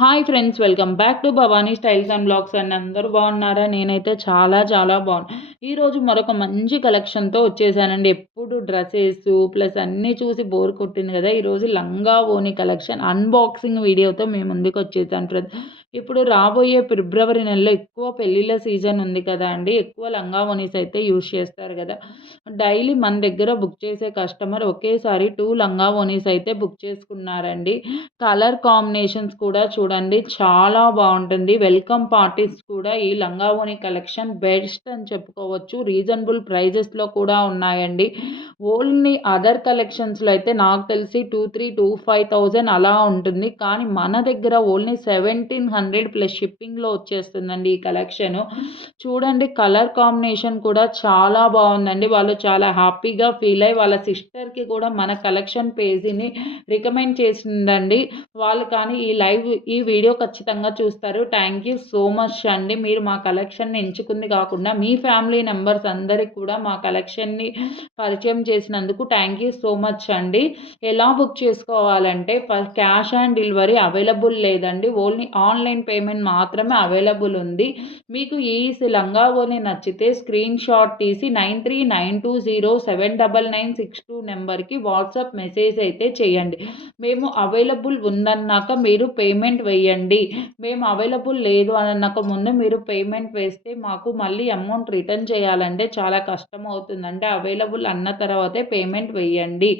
Hi friends welcome back to Bhavani styles and blogs and. అందరూ బాగున్నారా? నేనైతే చాలా చాలా బాగున్నాను ఈరోజు మరొక మంచి కలెక్షన్తో వచ్చేసానండి. ఎప్పుడు డ్రెస్సెస్ ప్లస్ అన్నీ చూసి బోర్ కొట్టింది కదా. ఈరోజు లంగా ఓని కలెక్షన్ అన్బాక్సింగ్ వీడియోతో మేము ముందుకు వచ్చేసాను ఫ్రెండ్స్ ఇప్పుడు రాబోయే ఫిబ్రవరి నెలలో ఎక్కువ పెళ్ళిళ్ళ సీజన్ ఉంది కదా అండి. ఎక్కువ లంగా ఓనీస్ అయితే యూజ్ చేస్తారు కదా. డైలీ మన దగ్గర బుక్ చేసే కస్టమర్ ఒకేసారి టూ లంగా ఓనీస్ అయితే బుక్ చేసుకున్నారండి. కలర్ కాంబినేషన్స్ కూడా చూడండి చాలా బాగుంటుంది. వెల్కమ్ పార్టీస్ కూడా ఈ లంగా ఓనీ కలెక్షన్ బెస్ట్ అని చెప్పుకోవచ్చు. రీజనబుల్ ప్రైజెస్లో కూడా ఉన్నాయండి. ఓన్లీ అదర్ కలెక్షన్స్లో అయితే నాకు తెలిసి two three two five thousand అలా ఉంటుంది. కానీ మన దగ్గర ఓన్లీ సెవెంటీన్ హండ్రెడ్ ప్లస్ షిప్పింగ్లో వచ్చేస్తుందండి ఈ కలెక్షన్. చూడండి కలర్ కాంబినేషన్ కూడా చాలా బాగుందండి. వాళ్ళు చాలా హ్యాపీగా ఫీల్ అయ్యి వాళ్ళ సిస్టర్కి కూడా మన కలెక్షన్ పేజీని రికమెండ్ చేసిందండి. వాళ్ళు కానీ ఈ లైవ్ ఈ వీడియో ఖచ్చితంగా చూస్తారు. థ్యాంక్ యూ సో మచ్ అండి. మీరు మా కలెక్షన్ని ఎంచుకుంది కాకుండా మీ ఫ్యామిలీ మెంబర్స్ అందరికి కూడా మా కలెక్షన్ని పరిచయం చేసినందుకు థ్యాంక్ యూ సో మచ్ అండి. ఎలా బుక్ చేసుకోవాలంటే క్యాష్ ఆన్ డెలివరీ అవైలబుల్ లేదండి. ఓన్లీ ఆన్లైన్ ఆన్లైన్ పేమెంట్ మాత్రమే అవైలబుల్ ఉంది. మీకు ఈ లంగావోని నచ్చితే స్క్రీన్ షాట్ తీసి nine three nine two zero seven double nine six two నెంబర్కి వాట్సాప్ మెసేజ్ అయితే చేయండి. మేము అవైలబుల్ ఉందన్నాక మీరు పేమెంట్ వేయండి. మేము అవైలబుల్ లేదు అన్నాక ముందు మీరు పేమెంట్ వేస్తే మాకు మళ్ళీ అమౌంట్ రిటర్న్ చేయాలంటే చాలా కష్టం అవుతుంది అంటే అవైలబుల్ అన్న తర్వాతే పేమెంట్ వేయండి.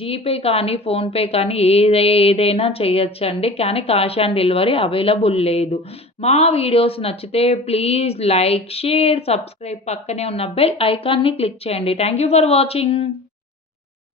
జీపే కానీ ఫోన్పే కానీ ఏదే ఏదైనా చేయొచ్చండి. కానీ క్యాష్ ఆన్ డెలివరీ అవైలబుల్ లేదు. మా వీడియోస్ నచ్చితే ప్లీజ్ లైక్ షేర్ సబ్స్క్రైబ్ పక్కనే ఉన్న బెల్ ఐకాన్ని క్లిక్ చేయండి. Thank you for watching